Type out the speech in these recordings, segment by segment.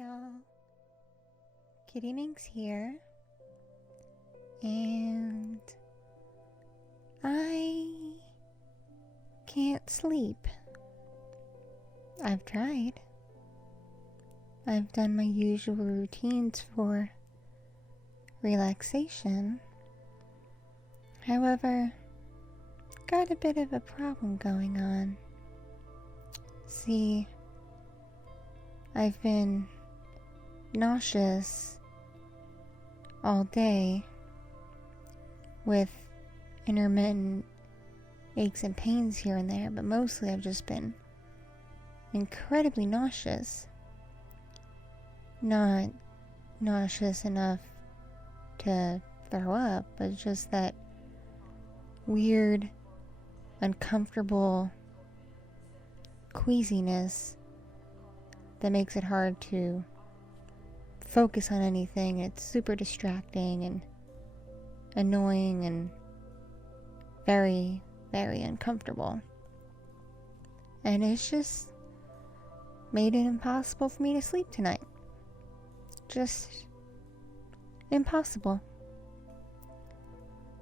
y'all. Kitti Minx here. And I can't sleep. I've tried. I've done my usual routines for relaxation. However, got a bit of a problem going on. See, I've been nauseous all day with intermittent aches and pains here and there, but mostly I've just been incredibly nauseous. Not nauseous enough to throw up, but just that weird, uncomfortable queasiness that makes it hard to focus on anything. It's super distracting and annoying and very, very uncomfortable. And it's just made it impossible for me to sleep tonight. Just impossible.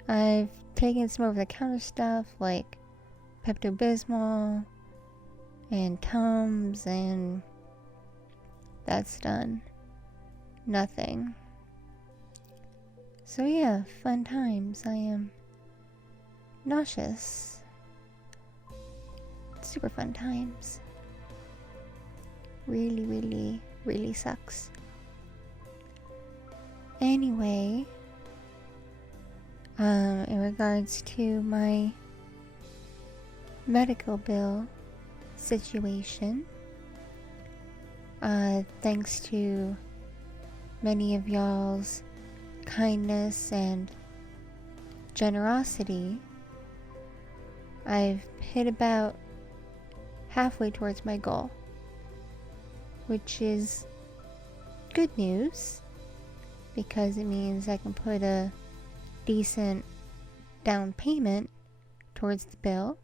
I've taken some over-the-counter stuff like Pepto-Bismol and Tums, and that's done nothing. So yeah, fun times. I am nauseous. Super fun times. Really, really, really sucks. Anyway, in regards to my medical bill situation, thanks to many of y'all's kindness and generosity, I've hit about halfway towards my goal, which is good news because it means I can put a decent down payment towards the bill,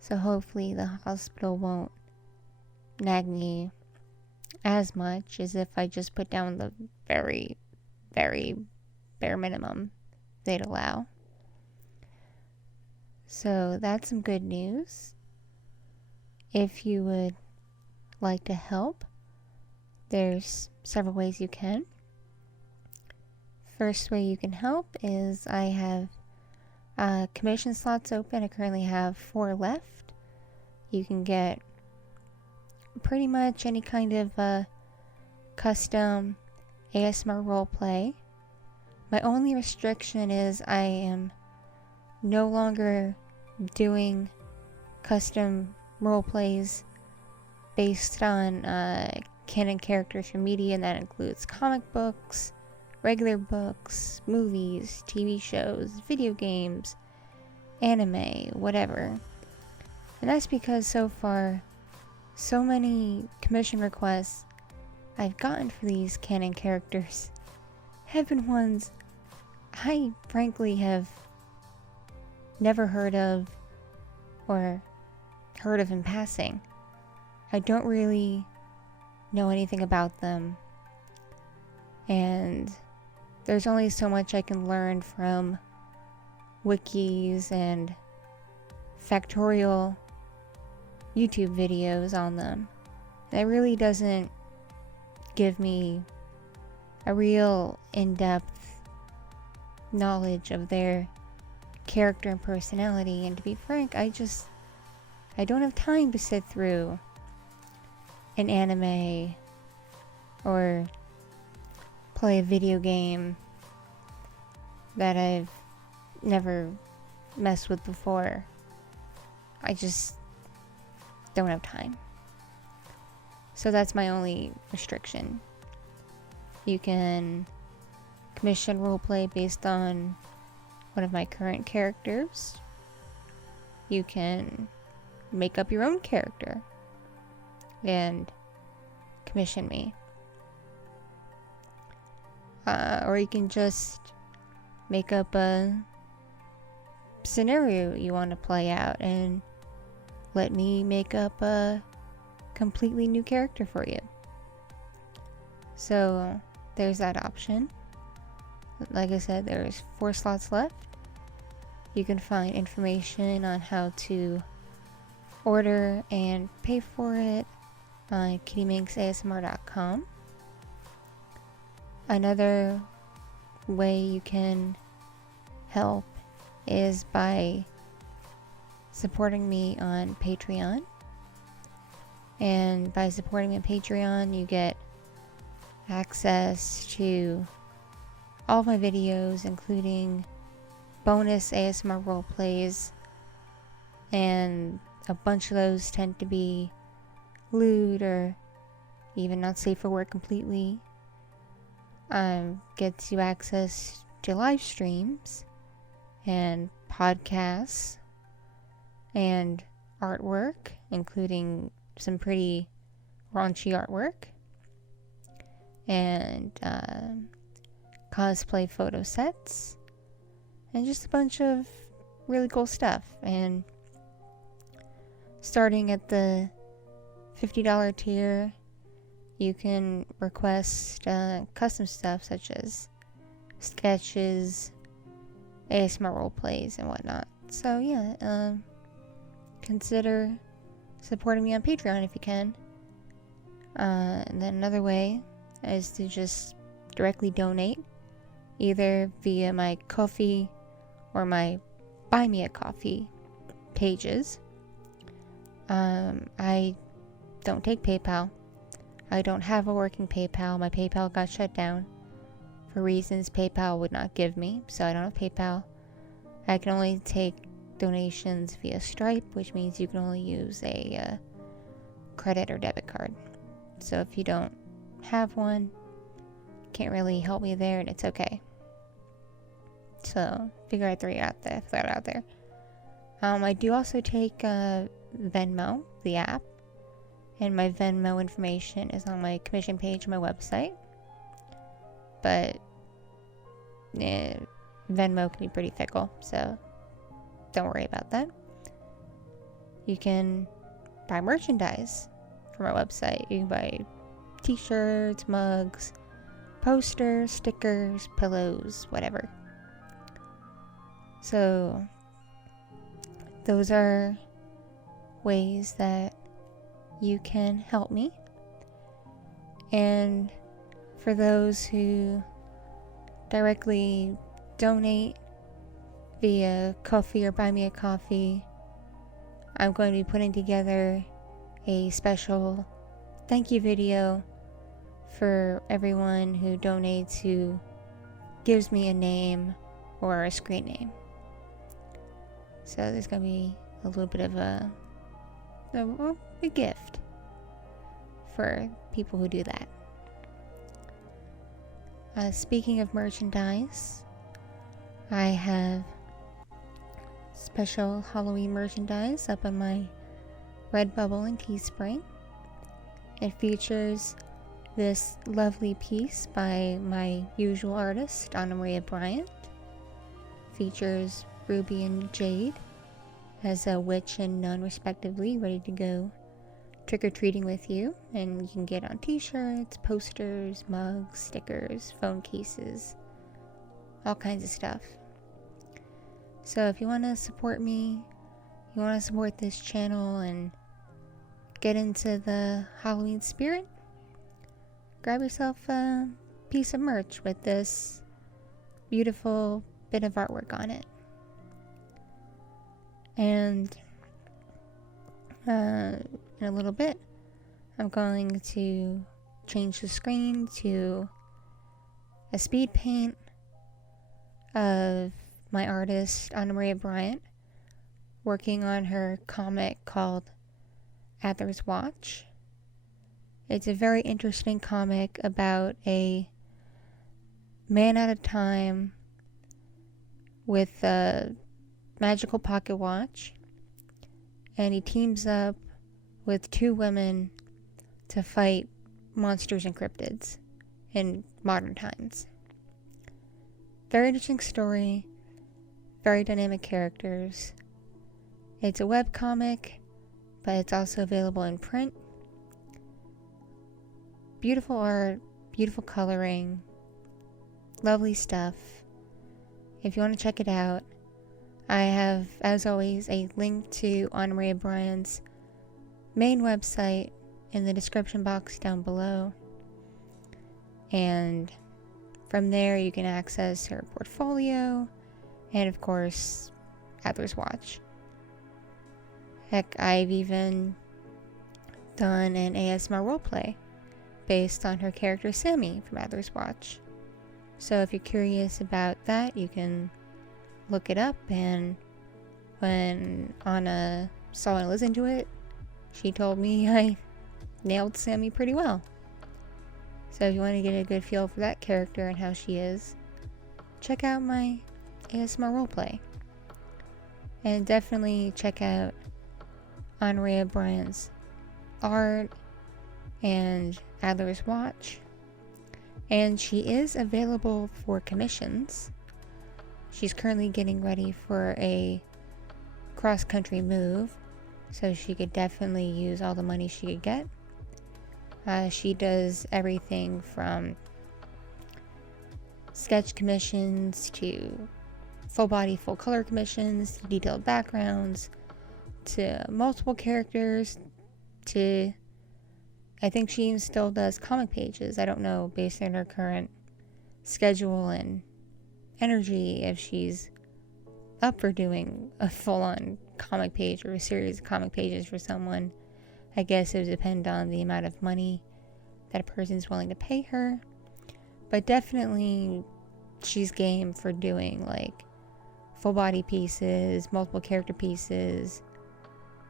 so hopefully the hospital won't nag me as much as if I just put down the very, very bare minimum they'd allow. So that's some good news. If you would like to help, there's several ways you can. First way you can help is I have commission slots open. I currently have 4 left. You can get pretty much any kind of custom ASMR roleplay. My only restriction is I am no longer doing custom roleplays based on canon characters from media, and that includes comic books, regular books, movies, TV shows, video games, anime, whatever. And that's because so far, so many commission requests I've gotten for these canon characters have been ones I frankly have never heard of or heard of in passing. I don't really know anything about them, and there's only so much I can learn from wikis and factorial YouTube videos on them. That really doesn't give me a real in-depth knowledge of their character and personality, and to be frank, I don't have time to sit through an anime or play a video game that I've never messed with before. I just don't have time. So that's my only restriction. You can commission roleplay based on one of my current characters. You can make up your own character and commission me. Or you can just make up a scenario you want to play out and let me make up a completely new character for you. So there's that option. Like I said, there's 4 slots left. You can find information on how to order and pay for it on kittyminxasmr.com. Another way you can help is by supporting me on Patreon. And by supporting me on Patreon, you get access to all of my videos, including bonus ASMR roleplays, and a bunch of those tend to be lewd or even not safe for work completely. Gets you access to live streams and podcasts and artwork, including some pretty raunchy artwork, and cosplay photo sets, and just a bunch of really cool stuff. And starting at the $50 tier, you can request custom stuff such as sketches, ASMR roleplays, and whatnot. So yeah, consider supporting me on Patreon if you can. And then another way is to just directly donate, either via my Ko-fi or my Buy Me a Coffee pages. I don't take PayPal. I don't have a working PayPal. My PayPal got shut down for reasons PayPal would not give me, so I don't have PayPal. I can only take donations via Stripe, which means you can only use a credit or debit card. So if you don't have one, can't really help me there, and it's okay. So figure I throw it out there. I do also take Venmo, the app, and my Venmo information is on my commission page on my website. But Venmo can be pretty fickle, so don't worry about that. You can buy merchandise from our website. You can buy t-shirts, mugs, posters, stickers, pillows, whatever. So those are ways that you can help me. And for those who directly donate via Ko-fi or Buy Me a Coffee, I'm going to be putting together a special thank you video for everyone who donates, who gives me a name or a screen name. So there's going to be a little bit of a gift for people who do that. Speaking of merchandise, I have special Halloween merchandise up on my Redbubble and Teespring. It features this lovely piece by my usual artist, Anna Maria Bryant. Features Ruby and Jade as a witch and nun respectively, ready to go trick-or-treating with you. And you can get on t-shirts, posters, mugs, stickers, phone cases, all kinds of stuff. So if you want to support me, you want to support this channel and get into the Halloween spirit, grab yourself a piece of merch with this beautiful bit of artwork on it. And in a little bit, I'm going to change the screen to a speed paint of my artist, Anna Maria Bryant, working on her comic called Adler's Watch. It's a very interesting comic about a man out of time with a magical pocket watch, and he teams up with 2 women to fight monsters and cryptids in modern times. Very interesting story, very dynamic characters. It's a webcomic, but it's also available in print. Beautiful art, beautiful coloring, lovely stuff. If you want to check it out, I have, as always, a link to Anna Maria Bryant's main website in the description box down below. And from there you can access her portfolio and, of course, Adler's Watch. Heck, I've even done an ASMR roleplay based on her character Sammy from Adler's Watch. So if you're curious about that, you can look it up, and when Anna saw and listened to it, she told me I nailed Sammy pretty well. So if you want to get a good feel for that character and how she is, check out my ASMR roleplay. And definitely check out Anna Maria Bryant's art and Adler's Watch. And she is available for commissions. She's currently getting ready for a cross-country move, so she could definitely use all the money she could get. She does everything from sketch commissions to full body, full color commissions, to detailed backgrounds, to multiple characters, to, I think she even still does comic pages. I don't know, based on her current schedule and energy, if she's up for doing a full-on comic page or a series of comic pages for someone. I guess it would depend on the amount of money that a person's willing to pay her. But definitely she's game for doing like full body pieces, multiple character pieces,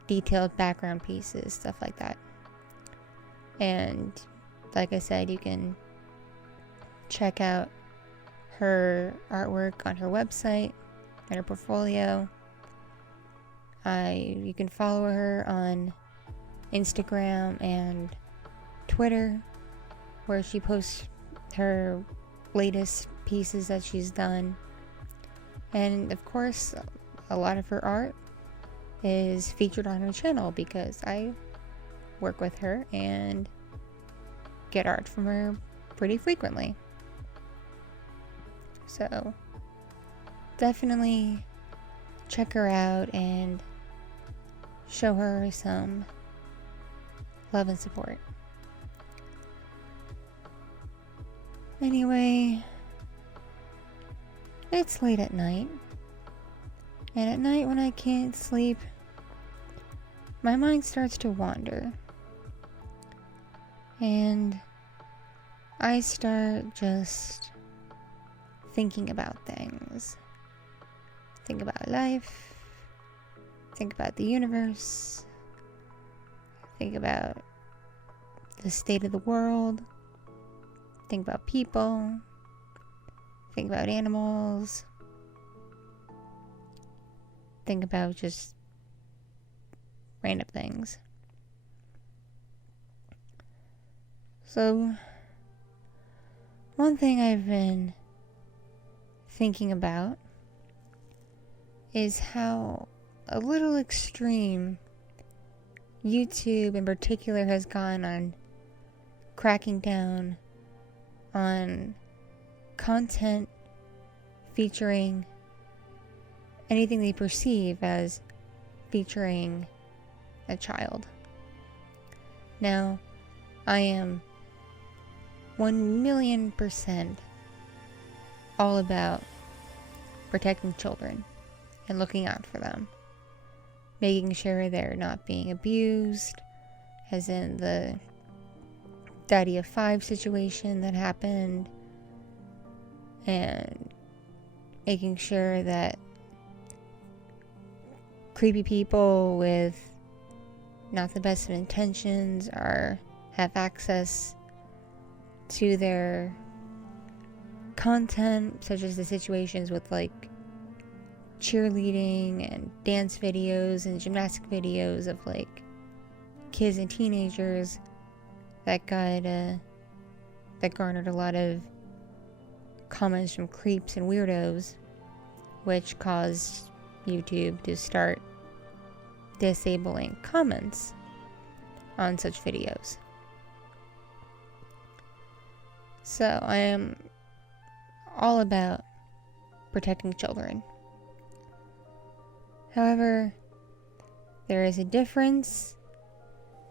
detailed background pieces, stuff like that. And like I said, you can check out her artwork on her website and her portfolio. You can follow her on Instagram and Twitter, where she posts her latest pieces that she's done. And of course, a lot of her art is featured on her channel because I work with her and get art from her pretty frequently. So definitely check her out and show her some love and support. Anyway, it's late at night, and at night when I can't sleep, my mind starts to wander, and I start just thinking about things. Think about life, think about the universe, think about the state of the world, think about people, think about animals, think about just random things. So, one thing I've been thinking about is how a little extreme YouTube in particular has gone on cracking down on content featuring anything they perceive as featuring a child. Now, I am 1,000,000% all about protecting children and looking out for them, making sure they're not being abused, as in the Daddy of 5 situation that happened, and making sure that creepy people with not the best of intentions have access to their content, such as the situations with like cheerleading and dance videos and gymnastic videos of like kids and teenagers that garnered a lot of comments from creeps and weirdos, which caused YouTube to start disabling comments on such videos. So I am all about protecting children. However, there is a difference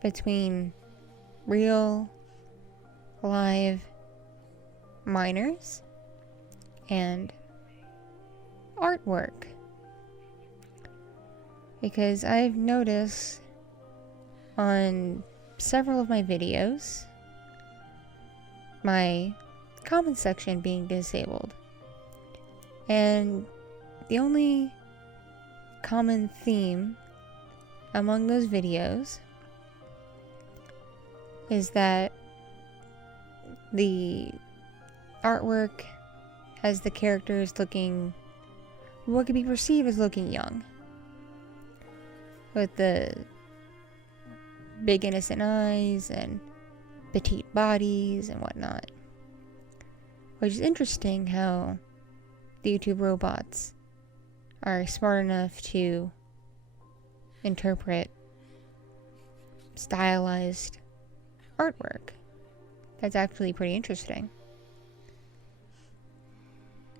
between real, live minors and artwork. Because I've noticed on several of my videos, my comment section being disabled. And the only common theme among those videos is that the artwork has the characters looking what could be perceived as looking young, with the big innocent eyes and petite bodies and whatnot. Which is interesting how the YouTube robots are smart enough to interpret stylized artwork. That's actually pretty interesting.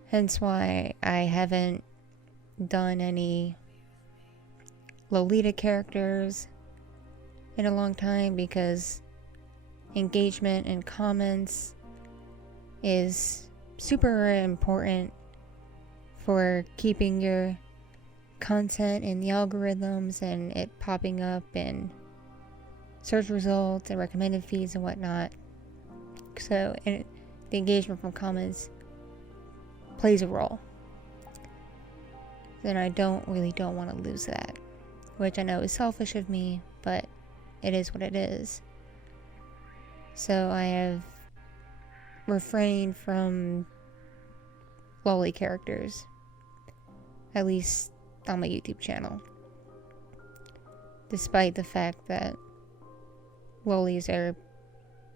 Hence why I haven't done any Lolita characters in a long time, because engagement and comments is super important for keeping your content in the algorithms and it popping up in search results and recommended feeds and whatnot. So the engagement from comments plays a role. Then I don't want to lose that, which I know is selfish of me, but it is what it is. So I have refrained from lolly characters, at least on my YouTube channel, despite the fact that lollies are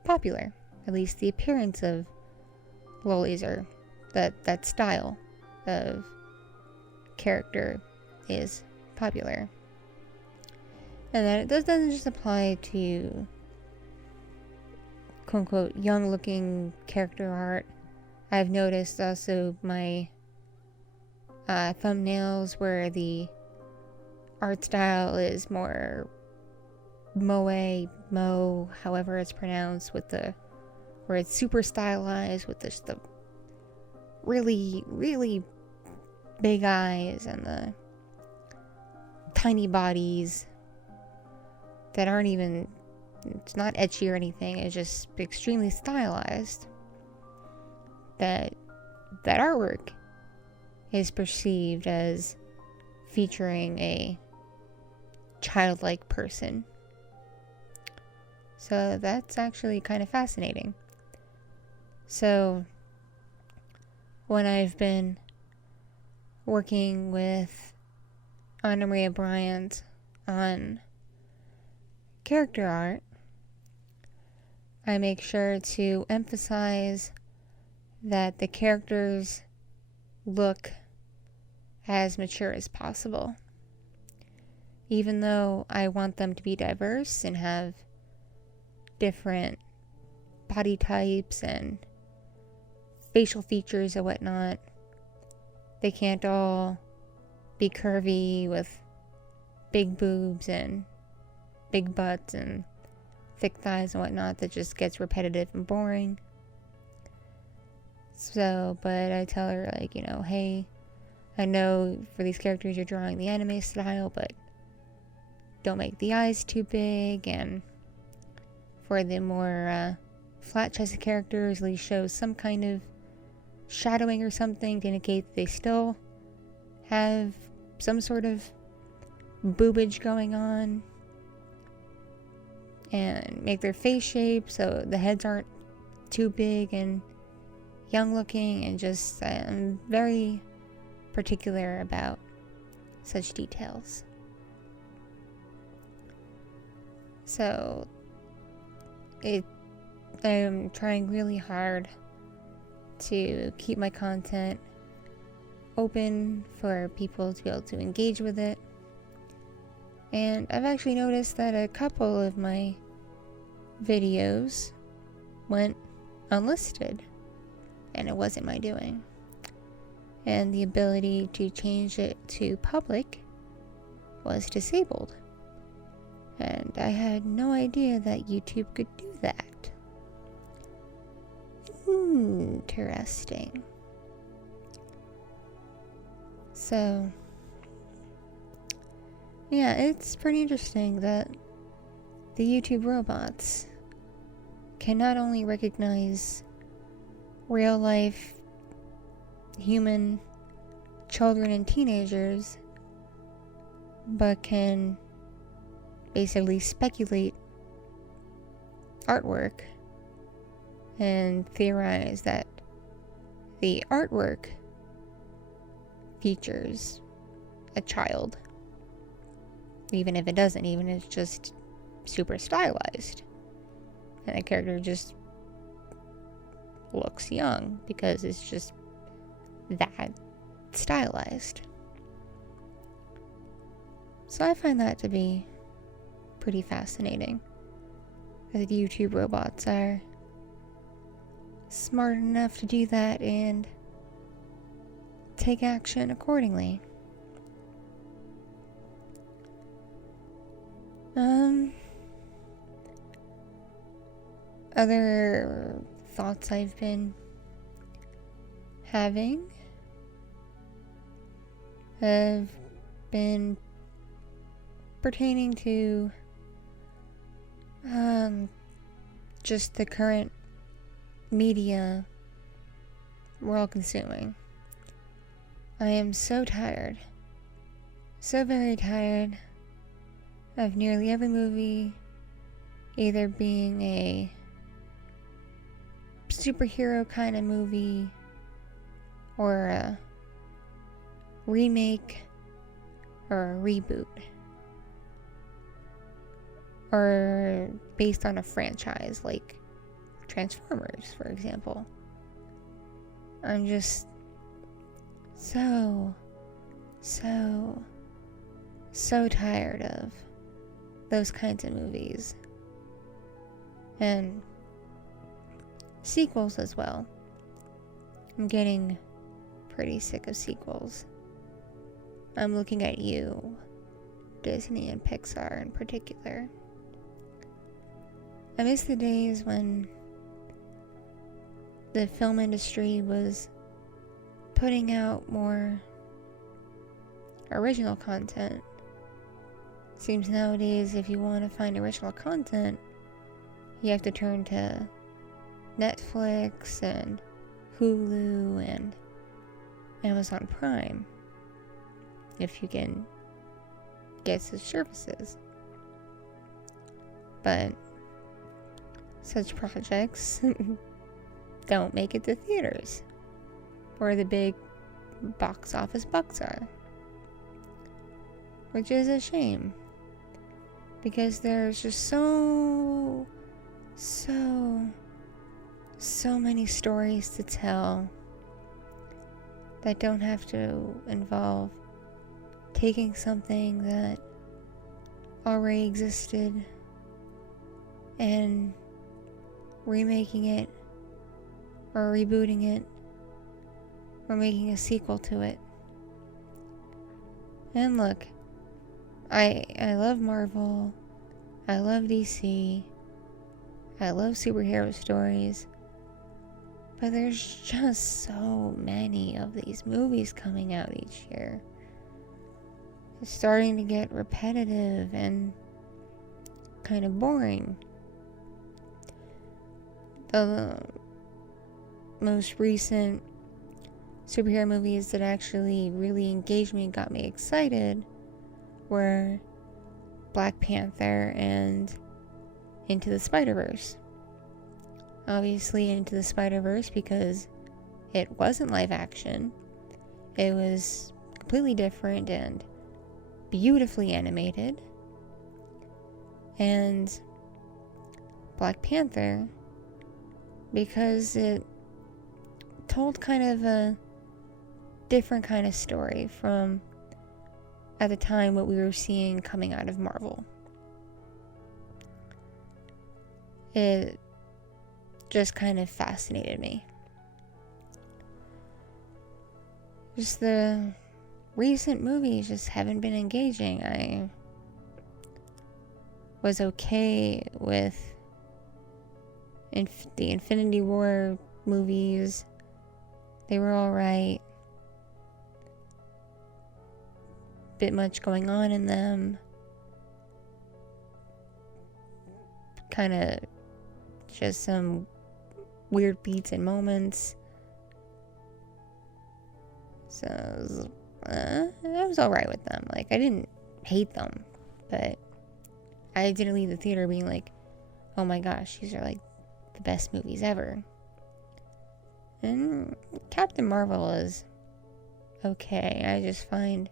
popular. At least the appearance of lollies are that style of character is popular. And that it doesn't just apply to quote unquote young looking character art. I've noticed also my thumbnails where the art style is more moe, however it's pronounced, where it's super stylized with the really, really big eyes and the tiny bodies that aren't even, it's not etchy or anything, it's just extremely stylized. That artwork is perceived as featuring a childlike person. So that's actually kind of fascinating. So when I've been working with Anna Maria Bryant on character art, I make sure to emphasize that the characters look as mature as possible. Even though I want them to be diverse and have different body types and facial features and whatnot, they can't all be curvy with big boobs and big butts and thick thighs and whatnot. That just gets repetitive and boring. So, but I tell her, like, hey, I know for these characters you're drawing the anime style, but don't make the eyes too big, and for the more flat-chested characters, at least show some kind of shadowing or something to indicate that they still have some sort of boobage going on, and make their face shape so the heads aren't too big and young looking, and just I'm very particular about such details. So I'm trying really hard to keep my content open for people to be able to engage with it. And I've actually noticed that a couple of my videos went unlisted, and it wasn't my doing. And the ability to change it to public was disabled. And I had no idea that YouTube could do that. Interesting. So, yeah, it's pretty interesting that the YouTube robots can not only recognize real life human children and teenagers, but can basically speculate artwork and theorize that the artwork features a child, even if it doesn't, even if it's just super stylized and the character just looks young because it's just that stylized. So I find that to be pretty fascinating, that the YouTube robots are smart enough to do that and take action accordingly. Other thoughts I've been having have been pertaining to just the current media we're all consuming. I am so tired, so very tired of nearly every movie either being a superhero kind of movie or a remake or a reboot or based on a franchise like Transformers, for example. I'm just so tired of those kinds of movies and sequels as well. I'm getting pretty sick of sequels. I'm looking at you, Disney and Pixar in particular. I miss the days when the film industry was putting out more original content. Seems nowadays if you want to find original content, you have to turn to Netflix and Hulu and Amazon Prime if you can get such services. But such projects don't make it to theaters where the big box office bucks are, which is a shame because there's just so many stories to tell that don't have to involve taking something that already existed and remaking it or rebooting it or making a sequel to it. And look, I love Marvel, I love DC, I love superhero stories, but there's just so many of these movies coming out each year. It's starting to get repetitive and kind of boring. The most recent superhero movies that actually really engaged me and got me excited were Black Panther and Into the Spider-Verse. Obviously Into the Spider-Verse because it wasn't live action. It was completely different and beautifully animated. And Black Panther because it told kind of a different kind of story from at the time what we were seeing coming out of Marvel. It just kind of fascinated me. Just the recent movies just haven't been engaging. I was okay with the Infinity War movies. They were alright. Bit much going on in them. Kind of just some weird beats and moments. So I was alright with them. Like, I didn't hate them, but I didn't leave the theater being like, oh my gosh, these are like the best movies ever. And Captain Marvel is okay. I just find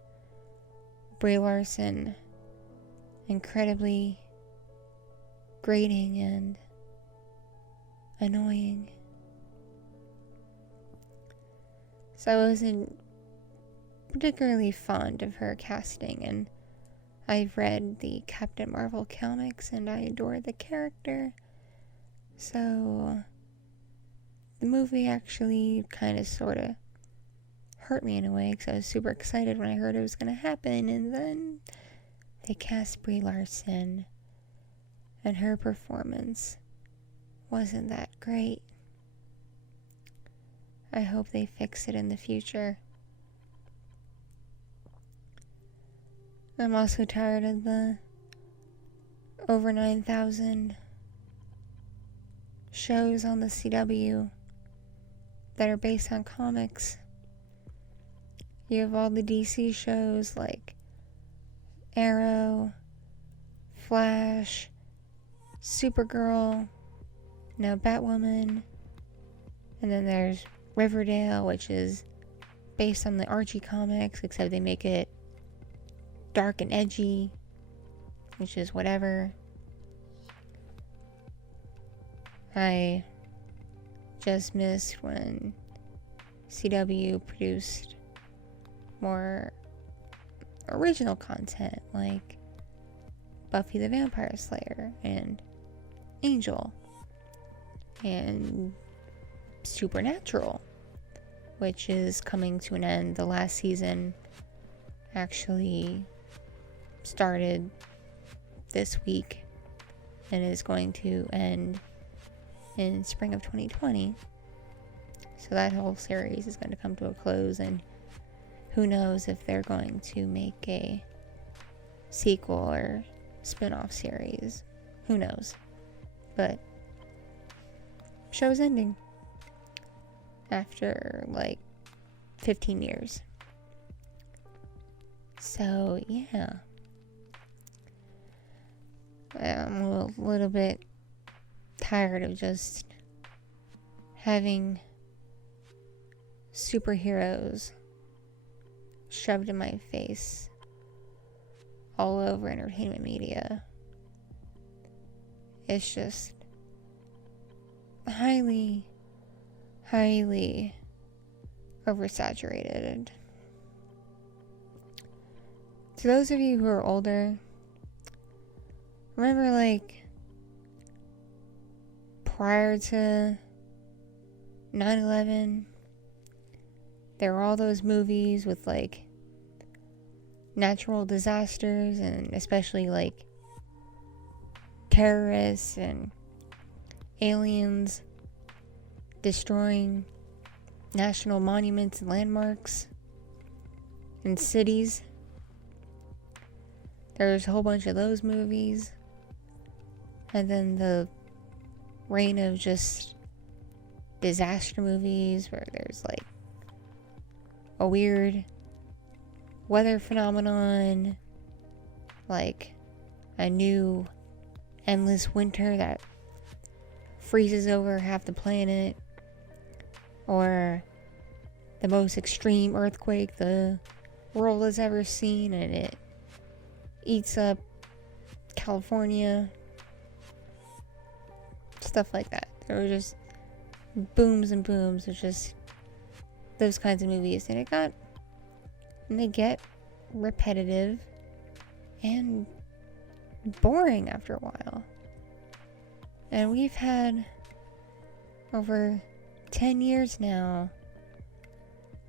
Brie Larson incredibly grating and annoying. So I wasn't particularly fond of her casting, and I've read the Captain Marvel comics and I adore the character. So the movie actually kind of sort of hurt me in a way, because I was super excited when I heard it was going to happen, and then they cast Brie Larson and her performance wasn't that great. I hope they fix it in the future. I'm also tired of the over 9,000 shows on the CW that are based on comics. You have all the DC shows like Arrow, Flash, Supergirl, now Batwoman, and then there's Riverdale, which is based on the Archie comics, except they make it dark and edgy, which is whatever. I just missed when CW produced more original content like Buffy the Vampire Slayer and Angel and Supernatural, which is coming to an end. The last season actually started this week and is going to end in spring of 2020. So that whole series is going to come to a close, and who knows if they're going to make a sequel or spin-off series. Who knows? But show's ending after like 15 years. So yeah, I'm a little bit tired of just having superheroes shoved in my face all over entertainment media. It's just highly oversaturated. To those of you who are older, remember like prior to 9/11, there were all those movies with like natural disasters, and especially like terrorists and aliens destroying national monuments and landmarks and cities. There's a whole bunch of those movies. And then the reign of just disaster movies where there's like a weird weather phenomenon, like a new endless winter that freezes over half the planet, or the most extreme earthquake the world has ever seen, and it eats up California. Stuff like that. There were just booms and booms of just those kinds of movies, and they get repetitive and boring after a while. And we've had over 10 years now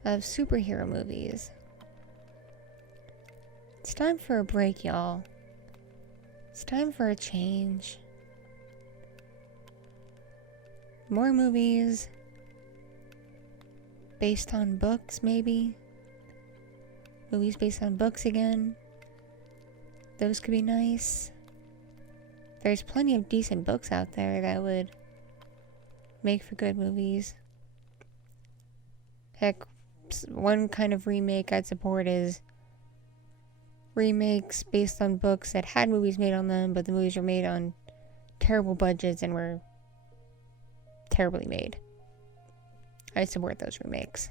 of superhero movies. It's time for a break, y'all. It's time for a change. More movies based on books, maybe. Movies based on books again. Those could be nice. There's plenty of decent books out there that would make for good movies. Heck, one kind of remake I'd support is remakes based on books that had movies made on them, but the movies were made on terrible budgets and were terribly made. I support those remakes.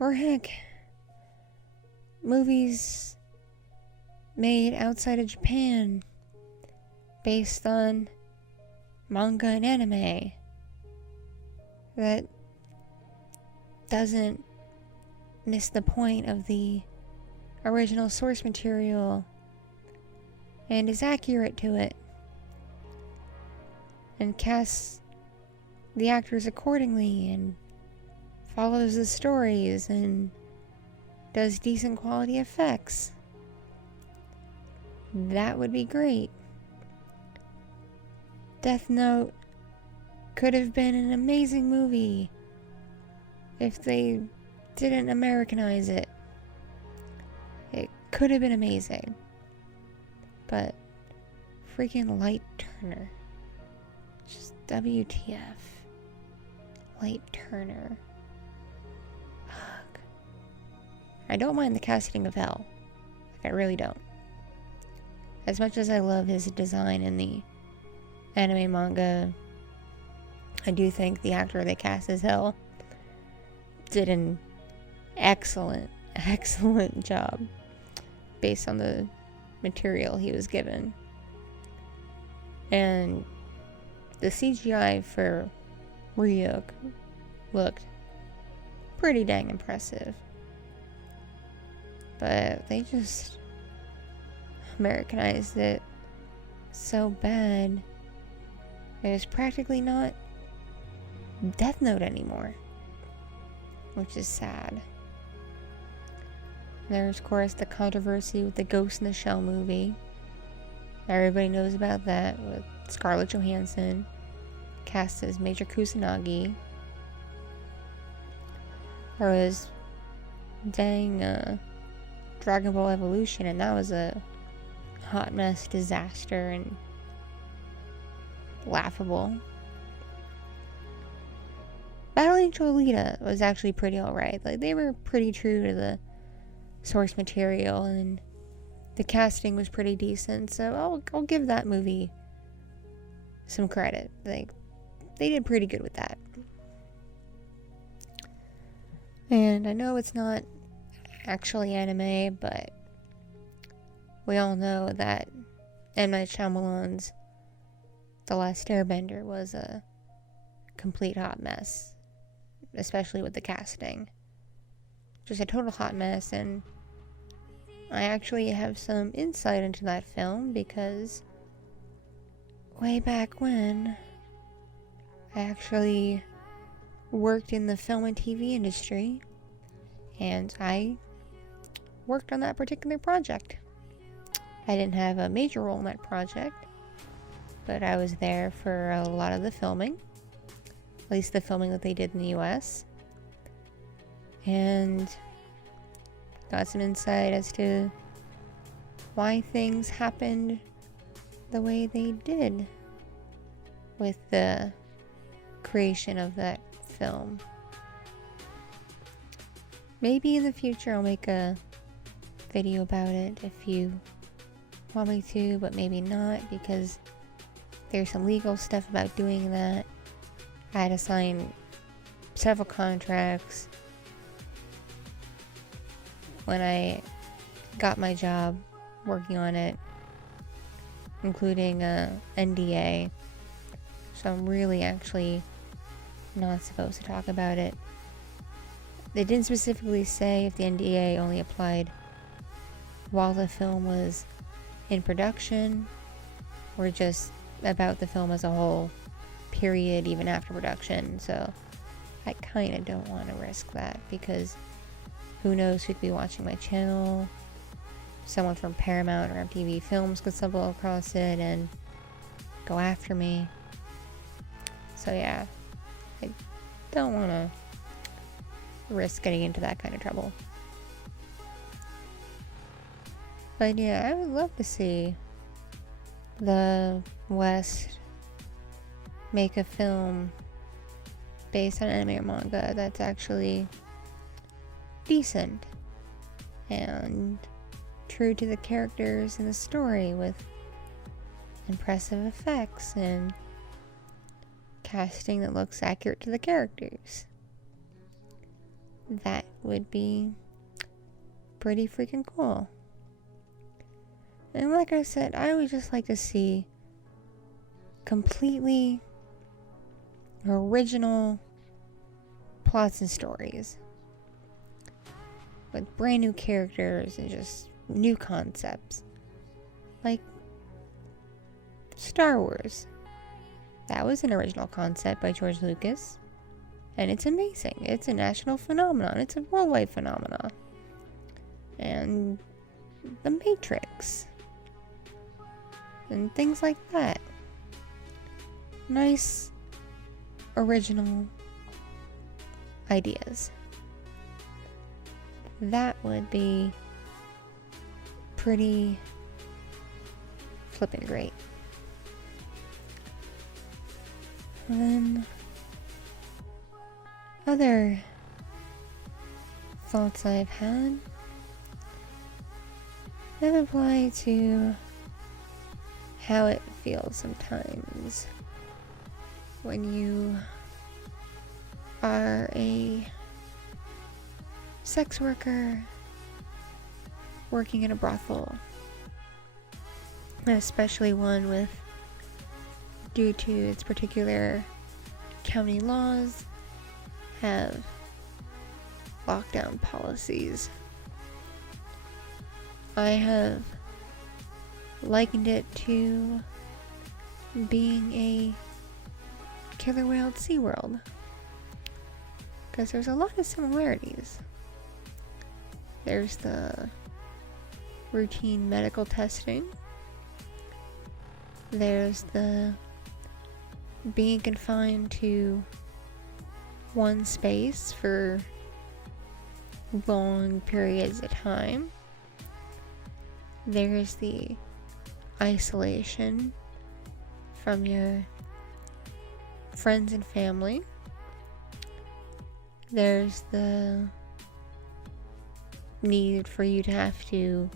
Or heck, movies made outside of Japan based on manga and anime that doesn't miss the point of the original source material and is accurate to it and casts the actors accordingly and follows the stories and does decent quality effects. That would be great. Death Note could have been an amazing movie if they didn't Americanize it. It could have been amazing. But freaking Light Turner. Just WTF. Light Turner. Ugh. I don't mind the casting of Hell. Like, I really don't. As much as I love his design in the anime manga, I do think the actor they cast as Hell did an excellent job based on the material he was given. And the CGI for Ryuk looked pretty dang impressive. But they just Americanized it so bad. It was practically not Death Note anymore, which is sad. There's, of course, the controversy with the Ghost in the Shell movie. Everybody knows about that, with Scarlett Johansson cast as Major Kusanagi. There was Dragon Ball Evolution, and that was a hot mess disaster and laughable. Battling Cholita was actually pretty alright. Like, they were pretty true to the source material, and the casting was pretty decent, so I'll give that movie some credit. Like, they did pretty good with that. And I know it's not actually anime, but we all know that M. Night Shyamalan's The Last Airbender was a complete hot mess, especially with the casting. Just a total hot mess, and I actually have some insight into that film because way back when I actually worked in the film and TV industry, and I worked on that particular project. I didn't have a major role in that project, but I was there for a lot of the filming, at least the filming that they did in the US, and got some insight as to why things happened the way they did with the creation of that film. Maybe in the future I'll make a video about it if you want me to, but maybe not, because there's some legal stuff about doing that. I had to sign several contracts when I got my job working on it, including a NDA, so I'm really actually not supposed to talk about it. They didn't specifically say if the NDA only applied while the film was in production or just about the film as a whole. period even after production, so I kind of don't want to risk that, because who knows who could be watching my channel. Someone from Paramount or MTV Films could stumble across it and go after me. So yeah, I don't want to risk getting into that kind of trouble. But yeah, I would love to see the West make a film based on anime or manga that's actually decent and true to the characters in the story, with impressive effects and casting that looks accurate to the characters. That would be pretty freaking cool. And like I said, I would just like to see completely original plots and stories with brand new characters and just new concepts. Like Star Wars. That was an original concept by George Lucas, and it's amazing. It's a national phenomenon. It's a worldwide phenomenon. And The Matrix and things like that. Nice original ideas. That would be pretty flippin' great. And then other thoughts I've had that apply to how it feels sometimes when you are a sex worker working in a brothel, especially one with, due to its particular county laws, have lockdown policies. I have likened it to being a killer whale at SeaWorld, because there's a lot of similarities. There's the routine medical testing. There's the being confined to one space for long periods of time. There's the isolation from your friends and family. There's the need for you to have to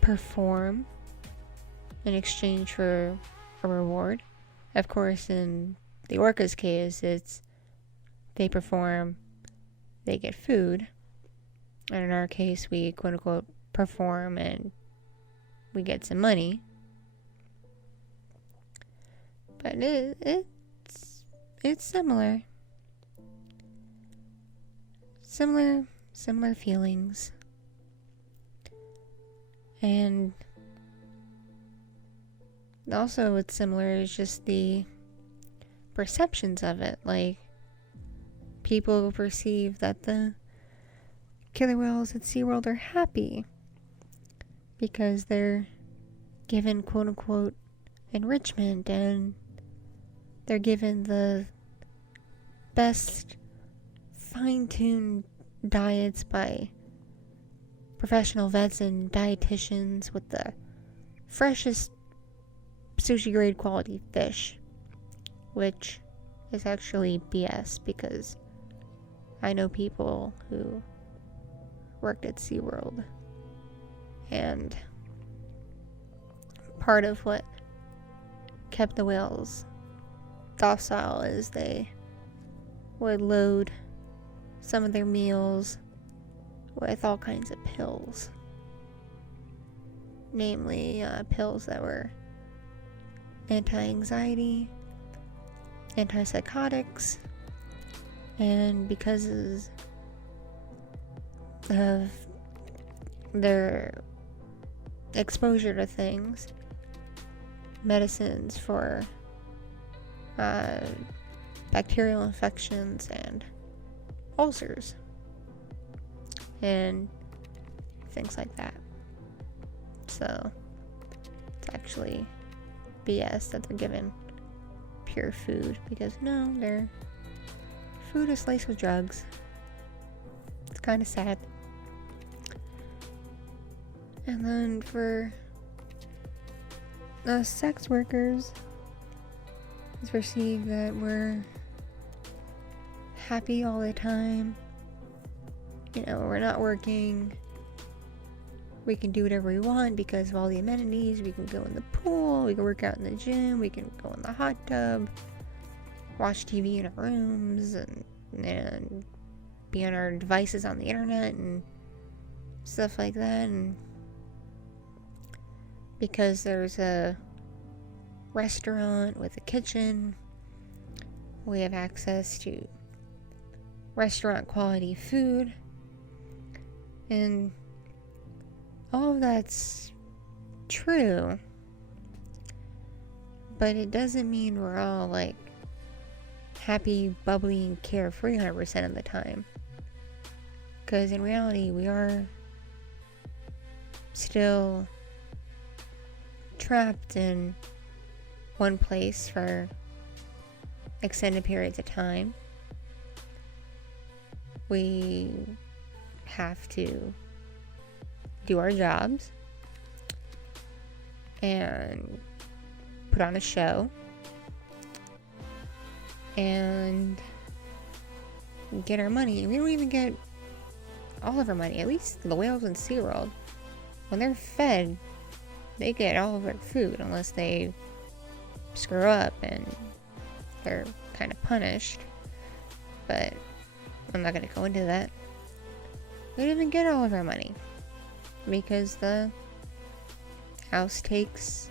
perform in exchange for a reward. Of course, in the orca's case, it's they perform, they get food. And in our case, we quote unquote perform and we get some money. But it's similar. Similar feelings. And also what's similar is just the perceptions of it. Like, people perceive that the killer whales at SeaWorld are happy because they're given quote unquote enrichment, and they're given the best fine-tuned diets by professional vets and dietitians with the freshest sushi grade quality fish, which is actually BS, because I know people who worked at SeaWorld, and part of what kept the whales docile is they would load some of their meals with all kinds of pills, namely pills that were anti-anxiety, antipsychotics, and because of their exposure to things, medicines for bacterial infections and ulcers and things like that. So it's actually BS that they're given pure food, because no, their food is laced with drugs. It's kind of sad. And then for sex workers, it's perceived that we're happy all the time. You know, we're not working. We can do whatever we want because of all the amenities. We can go in the pool, we can work out in the gym, we can go in the hot tub, watch TV in our rooms, and be on our devices on the internet and stuff like that. And because there's a restaurant with a kitchen, we have access to restaurant quality food, and all of that's true, but it doesn't mean we're all like happy, bubbly, and carefree 100% of the time, because in reality we are still trapped in one place for extended periods of time. We have to do our jobs and put on a show and get our money. We don't even get all of our money. At least the whales in SeaWorld, when they're fed, they get all of their food unless they screw up and they're kind of punished. But I'm not going to go into that. We don't even get all of our money because the house takes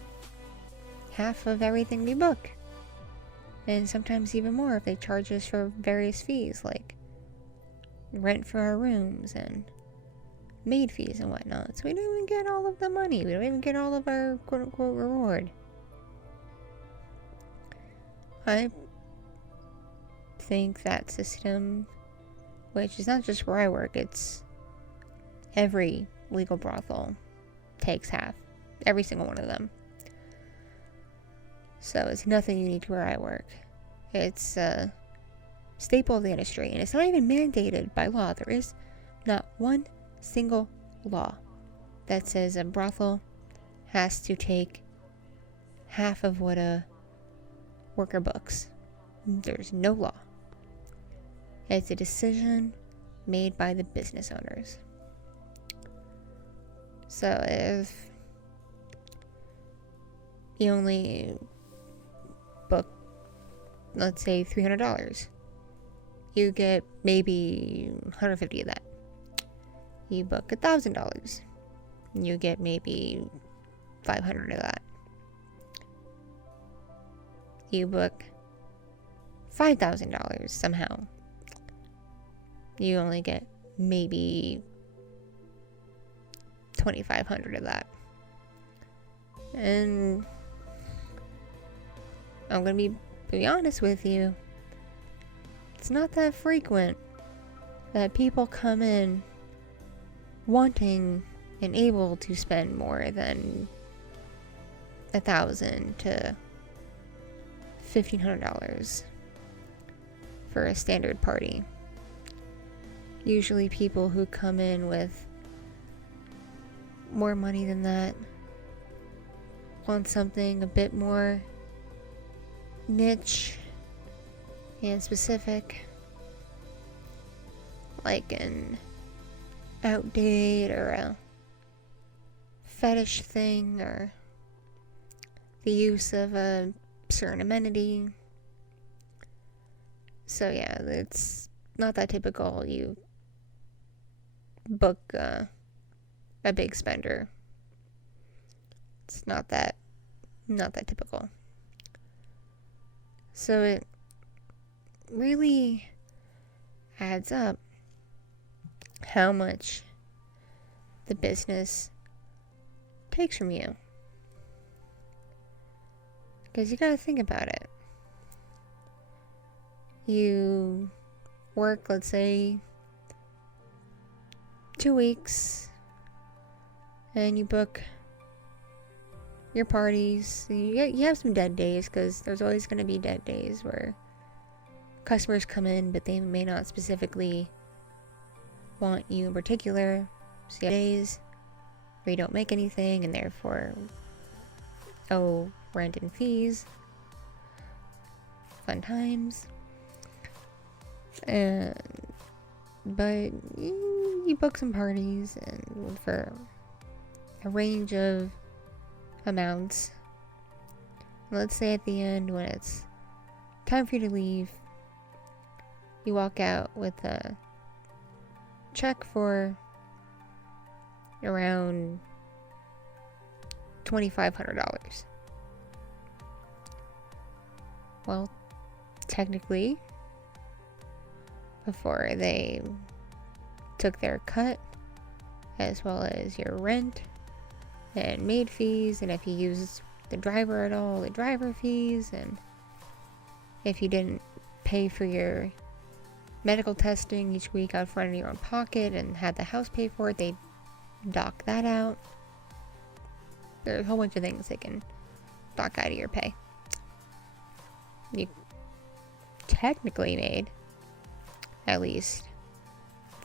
half of everything we book, and sometimes even more if they charge us for various fees like rent for our rooms and maid fees and whatnot. So we don't even get all of the money. We don't even get all of our quote-unquote reward. I think that system, which is not just where I work, it's every legal brothel, takes half. Every single one of them. So it's nothing unique to where I work. It's a staple of the industry, and it's not even mandated by law. There is not one single law that says a brothel has to take half of what a worker books. There's no law. It's a decision made by the business owners. So if you only book, let's say $300, you get maybe $150 of that. You book $1,000, you get maybe $500 of that. You book $5,000 somehow, you only get maybe $2,500 of that. And I'm gonna be honest with you, it's not that frequent that people come in wanting and able to spend more than $1,000 to $1,500 for a standard party. Usually people who come in with more money than that want something a bit more niche and specific, like an outdate or a fetish thing or the use of a certain amenity. So yeah, it's not that typical you book a big spender. It's not that typical. So it really adds up how much the business takes from you. Because you gotta think about it. You work, let's say, 2 weeks, and you book your parties. You have some dead days, because there's always going to be dead days where customers come in, but they may not specifically want you in particular. So you have days where you don't make anything and therefore owe rent and fees. Fun times. But you book some parties and for a range of amounts. Let's say at the end, when it's time for you to leave, you walk out with a check for around $2,500. Well, technically, before they took their cut, as well as your rent and maid fees, and if you use the driver at all, the driver fees, and if you didn't pay for your medical testing each week out front of your own pocket and had the house pay for it, they dock that out. There's a whole bunch of things they can dock out of your pay. You technically made at least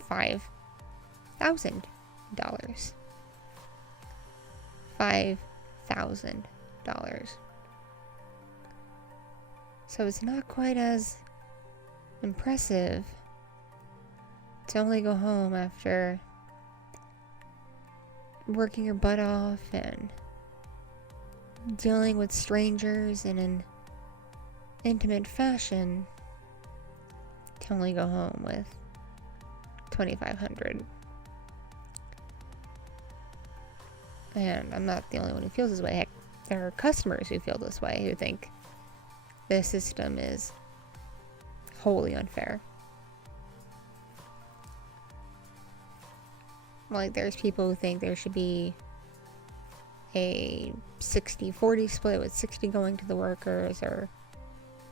$5,000. $5,000. So it's not quite as impressive to only go home after working your butt off and dealing with strangers in an intimate fashion, to only go home with $2,500. And I'm not the only one who feels this way. Heck, there are customers who feel this way, who think this system is wholly unfair. Like, there's people who think there should be a 60-40 split, with 60 going to the workers, or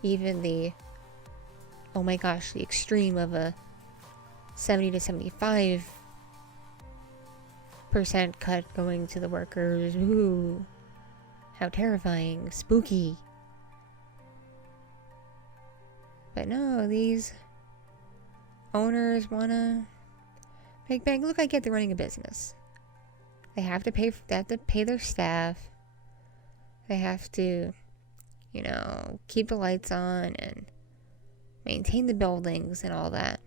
even the, oh my gosh, the extreme of a 70 to 75% cut going to the workers. Ooh, how terrifying, spooky. But no, these owners wanna make bank. Look, I get they're running a business. They have to pay their staff. They have to, keep the lights on and maintain the buildings and all that.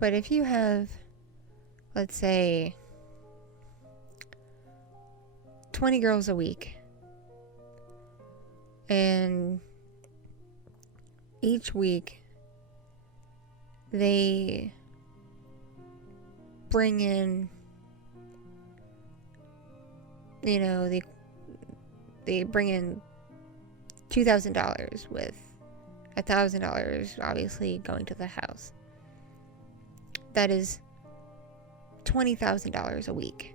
But if you have, let's say, 20 girls a week, and each week they bring in, they bring in $2,000, with $1,000 obviously going to the house. That is $20,000 a week,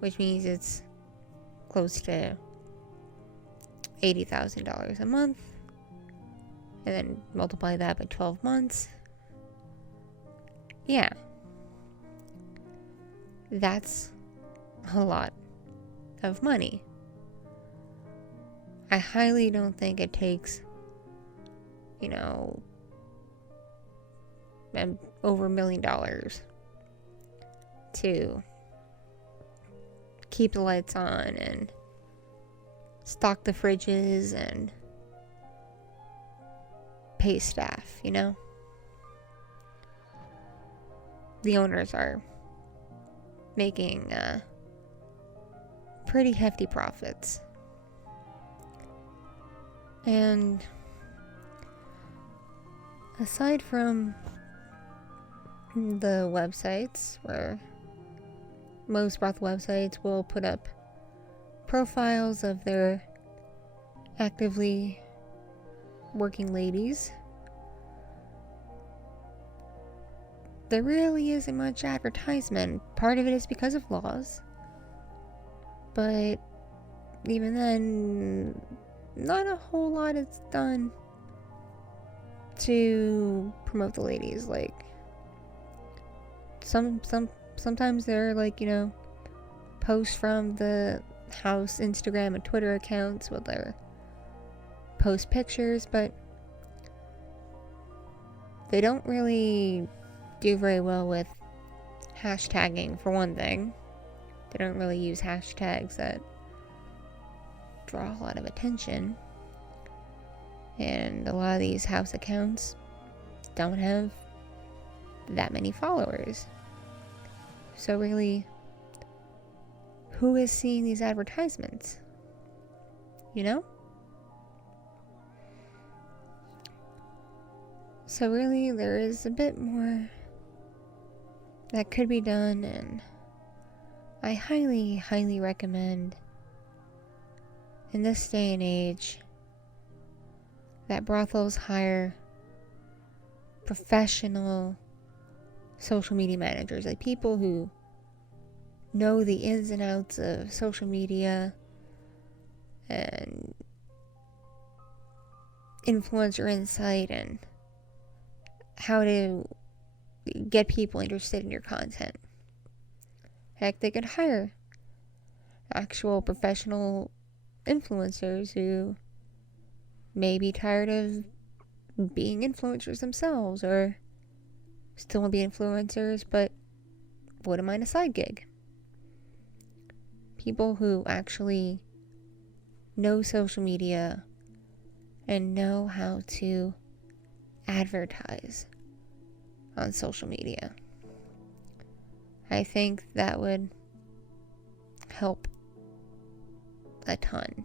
which means it's close to $80,000 a month, and then multiply that by 12 months. Yeah, that's a lot of money. I highly don't think it takes, over $1 million to keep the lights on and stock the fridges and pay staff, The owners are making pretty hefty profits. And aside from the websites, where most brothel websites will put up profiles of their actively working ladies, there really isn't much advertisement. Part of it is because of laws, but even then, not a whole lot is done to promote the ladies. Like, sometimes they're like, posts from the house Instagram and Twitter accounts with their post pictures, but they don't really do very well with hashtagging, for one thing. They don't really use hashtags that draw a lot of attention. And a lot of these house accounts don't have that many followers. So really, who is seeing these advertisements? So really, there is a bit more that could be done, and I highly, highly recommend, in this day and age, that brothels hire professional social media managers, like people who know the ins and outs of social media and influencer insight and how to get people interested in your content. Heck, they could hire actual professional influencers who may be tired of being influencers themselves, or still want to be influencers but wouldn't mind a side gig. People who actually know social media and know how to advertise on social media. I think that would help a ton.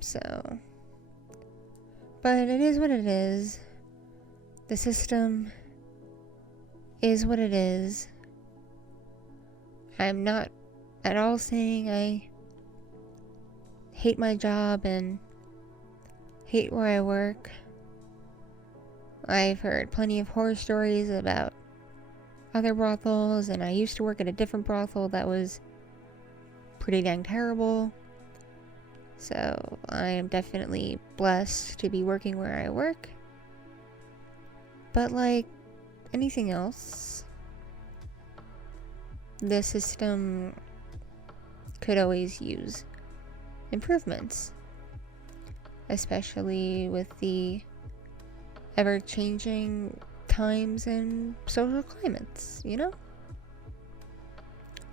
So, but it is what it is. The system is what it is. I'm not at all saying I hate my job and hate where I work. I've heard plenty of horror stories about other brothels, and I used to work at a different brothel that was pretty dang terrible. So I am definitely blessed to be working where I work. But like anything else, the system could always use improvements, especially with the ever-changing times and social climates,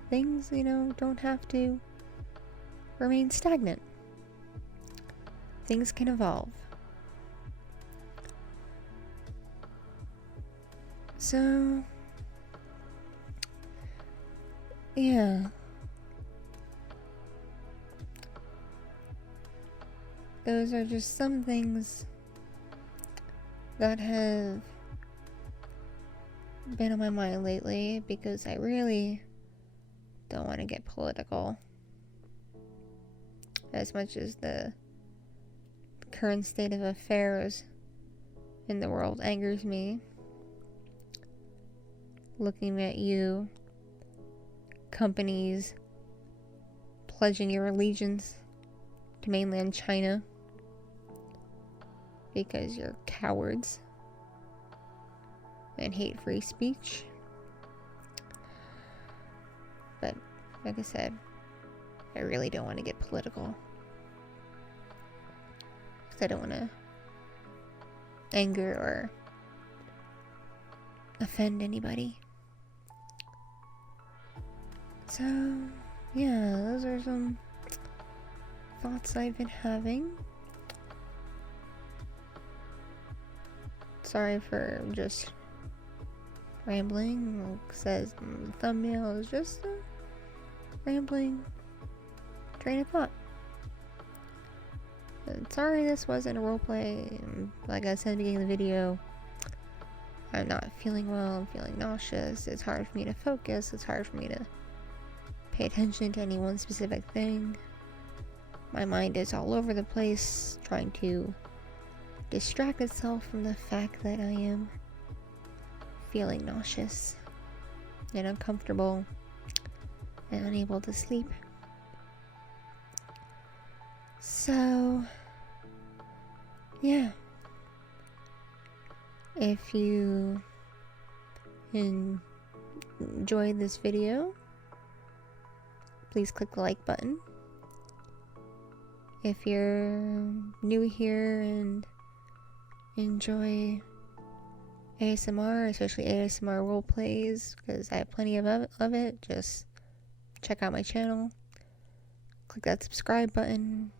Things, don't have to remain stagnant. Things can evolve. So, yeah. Those are just some things that have been on my mind lately, because I really don't want to get political. As much as the current state of affairs in the world angers me. Looking at you, companies pledging your allegiance to mainland China because you're cowards and hate free speech. But like I said, I really don't want to get political, because I don't want to anger or offend anybody. So yeah, those are some thoughts I've been having. Sorry for just rambling. Like says in the thumbnail, is just a rambling train of thought. And sorry this wasn't a roleplay. Like I said at the beginning of the video, I'm not feeling well. I'm feeling nauseous. It's hard for me to focus. It's hard for me to pay attention to any one specific thing. My mind is all over the place, trying to distract itself from the fact that I am feeling nauseous and uncomfortable and unable to sleep. So, yeah. If you enjoyed this video, please click the like button. If you're new here and enjoy ASMR, especially ASMR roleplays, because I have plenty of it, just check out my channel. Click that subscribe button.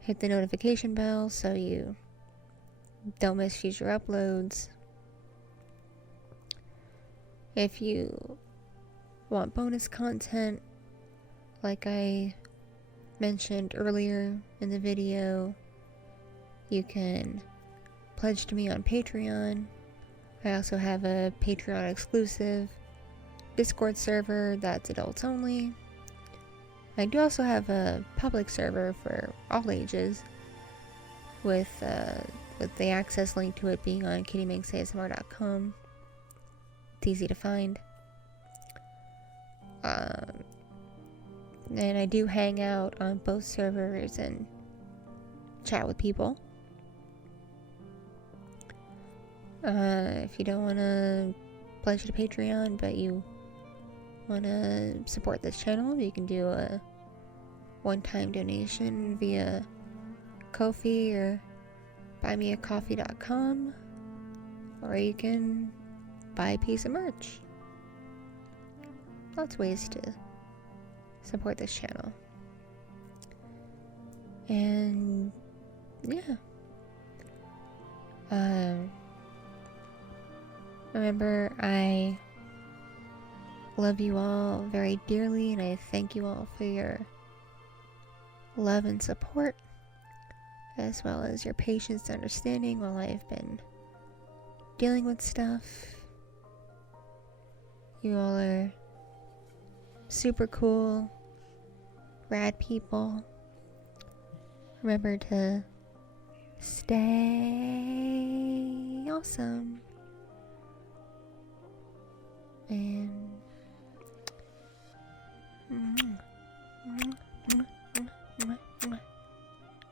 Hit the notification bell so you don't miss future uploads. If you want bonus content, like I mentioned earlier in the video, you can pledge to me on Patreon. I also have a Patreon exclusive Discord server that's adults only. I do also have a public server for all ages, with the access link to it being on kittyminxasmr.com. It's easy to find. And I do hang out on both servers and chat with people. If you don't want to pledge to Patreon, but you want to support this channel, you can do a one-time donation via Ko-fi or buymeacoffee.com, or you can buy a piece of merch. Lots of ways to support this channel. And yeah, remember, I love you all very dearly, and I thank you all for your love and support, as well as your patience and understanding while I've been dealing with stuff. You all are super cool, rad people. Remember to stay awesome. And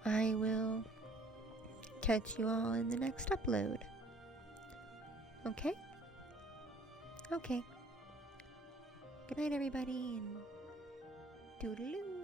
I will catch you all in the next upload. Okay? Okay. Good night, everybody, and toodaloo.